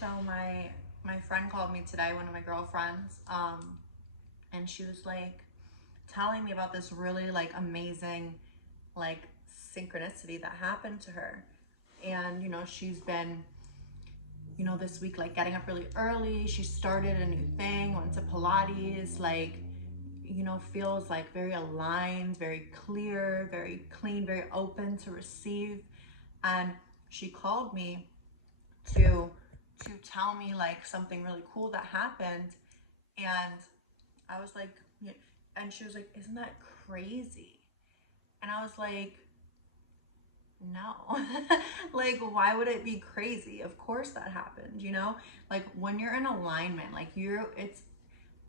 So my friend called me today, one of my girlfriends, and she was like telling me about this really like amazing like synchronicity that happened to her. And she's been, this week like getting up really early. She started a new thing, went to Pilates, like, feels like very aligned, very clear, very clean, very open to receive. And she called me to tell me like something really cool that happened. And I was like, and she was like, isn't that crazy? And I was like, no. Like, why would it be crazy? Of course that happened, like when you're in alignment, like it's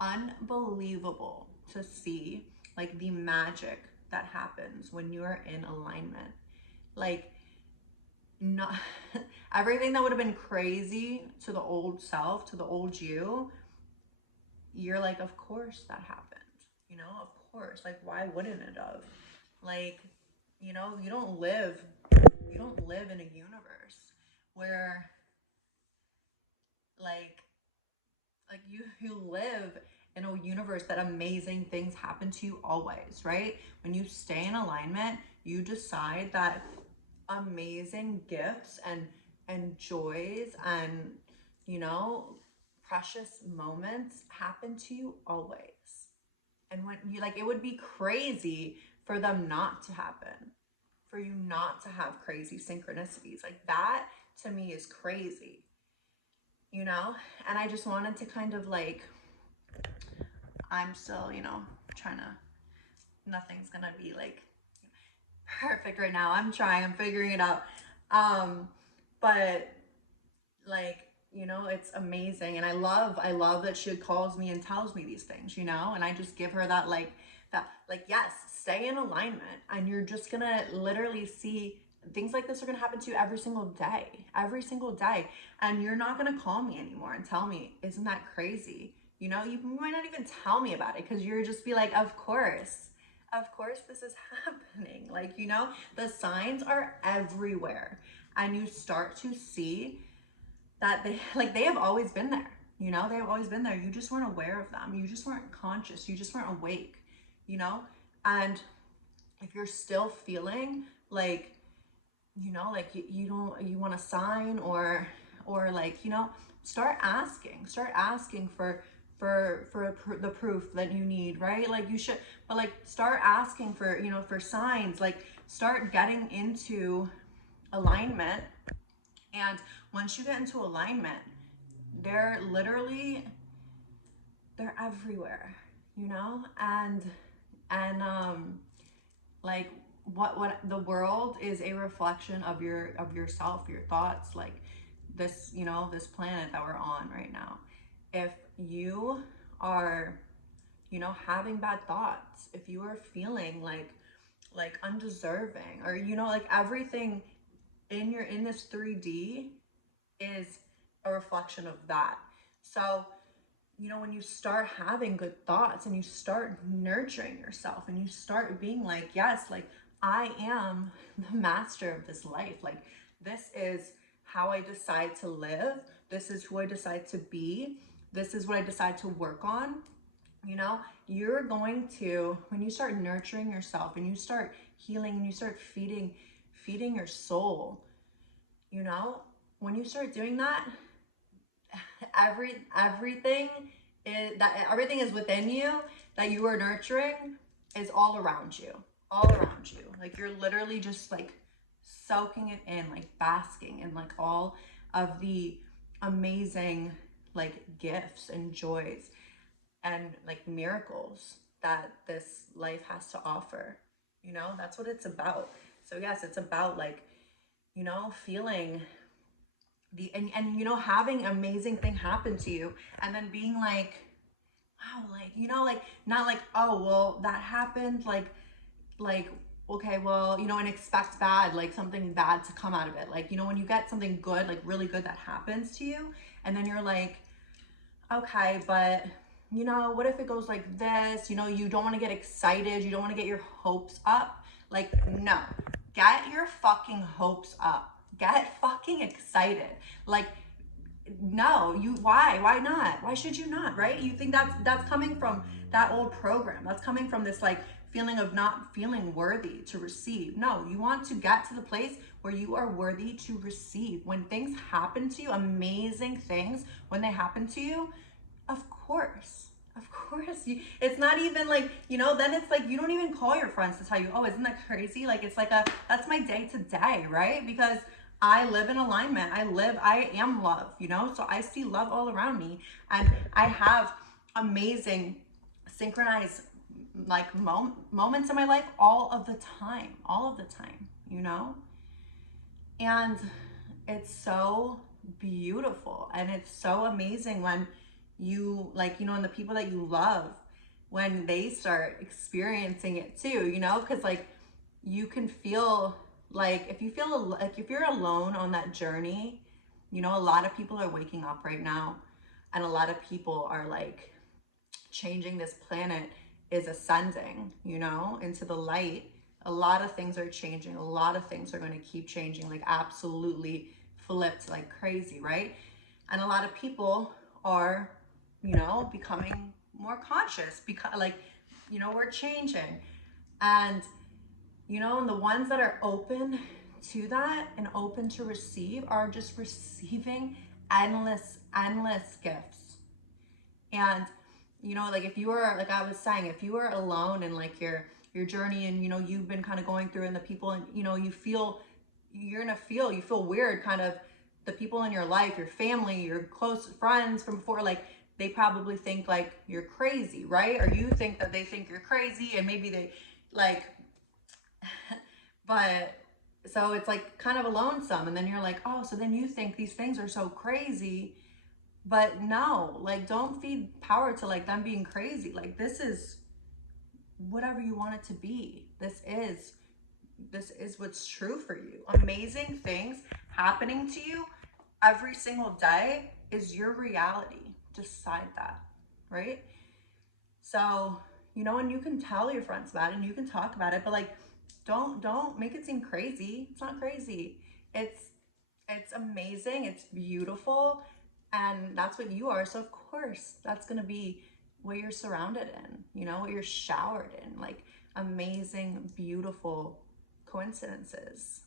unbelievable to see like the magic that happens when you're in alignment. Like, not everything that would have been crazy to the old self, to the old you're like, of course that happened, of course. Like, why wouldn't it have? Like, you don't live in a universe where like you live in a universe that amazing things happen to you always, right? When you stay in alignment, you decide that amazing gifts and joys and precious moments happen to you always. And when you like, it would be crazy for them not to happen, for you not to have crazy synchronicities. Like, that to me is crazy, and I just wanted to kind of like, I'm still, trying to, nothing's gonna be like perfect right now. I'm figuring it out. But like, it's amazing. And I love that she calls me and tells me these things, and I just give her that like, yes, stay in alignment, and you're just gonna literally see things like this are gonna happen to you every single day. And you're not gonna call me anymore and tell me, isn't that crazy? You might not even tell me about it, because you're just be like, of course this is happening. Like, the signs are everywhere, and you start to see that they have always been there. They have always been there. You just weren't aware of them. You just weren't conscious. You just weren't awake, and if you're still feeling like, like you want a sign, or like, start asking for the proof that you need, right? Like, you should, but like, start asking for, for signs. Like, start getting into alignment. And once you get into alignment, they're literally, they're everywhere, and like, what the world is a reflection of yourself, your thoughts. Like, this planet that we're on right now, if you are, having bad thoughts, if you are feeling like undeserving, or like, everything in this 3D is a reflection of that. So, when you start having good thoughts, and you start nurturing yourself, and you start being like, yes, like, I am the master of this life. Like, this is how I decide to live. This is who I decide to be. This is what I decide to work on. You're going to, when you start nurturing yourself, and you start healing, and you start feeding your soul, when you start doing that, everything everything is within you, that you are nurturing, is all around you, like, you're literally just like soaking it in, like basking in like all of the amazing like gifts and joys and like miracles that this life has to offer. That's what it's about. So yes, it's about like, feeling and having amazing thing happen to you, and then being like, wow, like, like, not like, oh well, that happened, like, okay, well, and expect bad, like something bad to come out of it. Like, when you get something good, like really good, that happens to you, and then you're like, okay, but what if it goes like this? You don't want to get excited, you don't want to get your hopes up. Like, no, get your fucking hopes up, get fucking excited. Like, no, why not? Why should you not, right? You think that's coming from that old program. That's coming from this like feeling of not feeling worthy to receive. No, you want to get to the place where you are worthy to receive. When things happen to you, amazing things, when they happen to you, of course. Of course, it's not even like, then it's like you don't even call your friends to tell you, oh, isn't that crazy? Like, it's like that's my day to day, right? Because I live in alignment. I am love, so I see love all around me. And I have amazing synchronized like moments in my life all of the time, and it's so beautiful and it's so amazing when you like, and the people that you love, when they start experiencing it too, because like you can feel like if you're alone on that journey, a lot of people are waking up right now, and a lot of people are like changing. This planet is ascending, into the light. A lot of things are changing. A lot of things are going to keep changing, like absolutely flipped like crazy, right? And a lot of people are, becoming more conscious because like, we're changing. And, and the ones that are open to that and open to receive are just receiving endless gifts. And like if you were, like I was saying, if you were alone in like your journey, and you've been kind of going through, and the people, and you feel weird, kind of the people in your life, your family, your close friends from before, like they probably think like you're crazy, right? Or you think that they think you're crazy, and maybe they like but so it's like kind of a lonesome, and then you're like, oh, so then you think these things are so crazy. But no, like don't feed power to like them being crazy. Like this is whatever you want it to be. This is what's true for you. Amazing things happening to you every single day is your reality. Decide that, right? So, and you can tell your friends about it and you can talk about it, but like don't make it seem crazy. It's not crazy. It's amazing, it's beautiful, and that's what you are. So of course that's going to be what you're surrounded in, what you're showered in, like amazing, beautiful coincidences.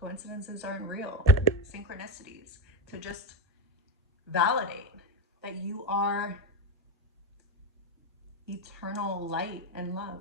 Coincidences aren't real. Synchronicities, to just validate that you are eternal light and love.